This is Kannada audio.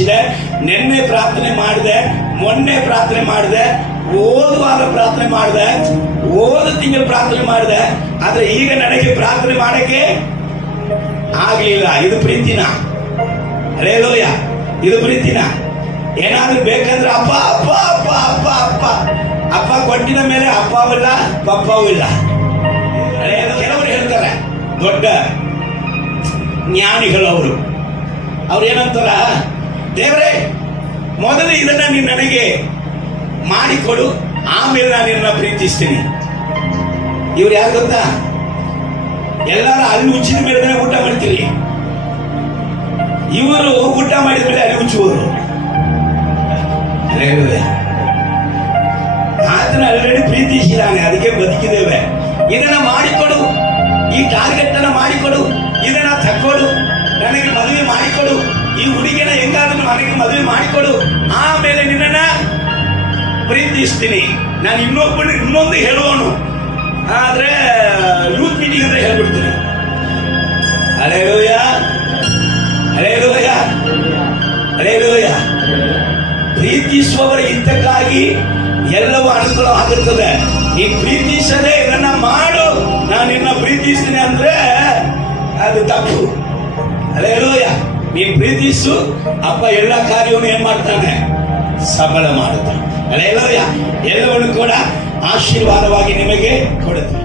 ಪ್ರಾರ್ಥಿಸಿದೆ, ನಿನ್ನೆ ಪ್ರಾರ್ಥನೆ ಮಾಡಿದೆ, ಮೊನ್ನೆ ಪ್ರಾರ್ಥನೆ ಮಾಡಿದೆ, ಹೋದ ವಾರ ಪ್ರಾರ್ಥನೆ ಮಾಡಿದೆ, ಹೋದ ತಿಂಗಳು ಪ್ರಾರ್ಥನೆ ಮಾಡಿದೆ. ಆದ್ರೆ ಈಗ ನನಗೆ ಪ್ರಾರ್ಥನೆ ಮಾಡಕ್ಕೆ ಆಗ್ಲಿಲ್ಲ. ಇದು ಪ್ರೀತಿನ? ಹಲ್ಲೆಲೂಯ. ಇದು ಪ್ರೀತಿನ? ಏನಾದ್ರೂ ಬೇಕಂದ್ರೆ ಅಪ್ಪ ಅಪ್ಪ ಅಪ್ಪ ಅಪ್ಪ ಅಪ್ಪ ಅಪ್ಪ ಕೊಟ್ಟಿದ ಮೇಲೆ ಅಪ್ಪವೂ ಇಲ್ಲ ಪಪ್ಪವೂ ಇಲ್ಲ. ಕೆಲವರು ಹೇಳ್ತಾರೆ, ದೊಡ್ಡ ಜ್ಞಾನಿಗಳು ಅವ್ರು ಏನಂತಾರ, ದೇವರೇ ಮೊದಲು ಇದನ್ನ ನೀನು ನನಗೆ ಮಾಡಿಕೊಡು, ಆಮೇಲೆ ನಾನು ನಿನ್ನ ಪ್ರೀತಿಸ್ತೀನಿ. ಇವ್ರು ಯಾರು ಗೊತ್ತಾ? ಎಲ್ಲರೂ ಅಲ್ಲಿ ಉಚ್ಚಿದ ಮೇಲೆ ಊಟ ಮಾಡ್ತೀರಿ, ಇವರು ಊಟ ಮಾಡಿದ ಮೇಲೆ ಅಲ್ಲಿ ಉಚ್ಚುವರು. ಆತನ ಆಲ್ರೆಡಿ ಪ್ರೀತಿಸಿದಾನೆ, ಅದಕ್ಕೆ ಬದುಕಿದ್ದೇವೆ. ಇದನ್ನ ಮಾಡಿಕೊಡು, ಈ ಟಾರ್ಗೆಟ್ ಅನ್ನ ಮಾಡಿಕೊಡು, ಇದನ್ನ ತಕ್ಕೊಡು, ನನಗೆ ಮದುವೆ ಮಾಡಿಕೊಡು, ಈ ಹುಡುಗಿನ ಹೆಂಗಾದ್ರೂ ನನಗೆ ಮದುವೆ ಮಾಡಿಕೊಡು, ಆಮೇಲೆ ನಿನ್ನನ್ನ ಪ್ರೀತಿಸ್ತೀನಿ. ನಾನು ಇನ್ನೊಂದು ಹೇಳುವನು, ಆದ್ರೆ ಯೂತ್ ಮೀಟಿಂಗ್ ಅಂದ್ರೆ ಹೇಳ್ಬಿಡ್ತೀನಿ. Hallelujah, hallelujah, hallelujah. ಪ್ರೀತಿಸುವವರ ಹಿತಕ್ಕಾಗಿ ಎಲ್ಲವೂ ಅನುಕೂಲ ಆಗುತ್ತದೆ. ನೀ ಪ್ರೀತಿಸದೆ ಇದನ್ನ ಮಾಡು, ನಾನು ನಿನ್ನ ಪ್ರೀತಿಸ್ತೀನಿ ಅಂದ್ರೆ ಅದು ತಪ್ಪು. ಹಲ್ಲೆಲೂಯ. ನೀನ್ ಪ್ರೀತಿಸು, ಅಪ್ಪ ಎಲ್ಲ ಕಾರ್ಯವನ್ನು ಏನ್ ಮಾಡ್ತಾನೆ? ಸಫಲ ಮಾಡುತ್ತಾನೆ. ಹಲ್ಲೆಲೂಯ. ಎಲ್ಲವನ್ನು ಕೂಡ ಆಶೀರ್ವಾದವಾಗಿ ನಿಮಗೆ ಕೊಡುತ್ತೆ.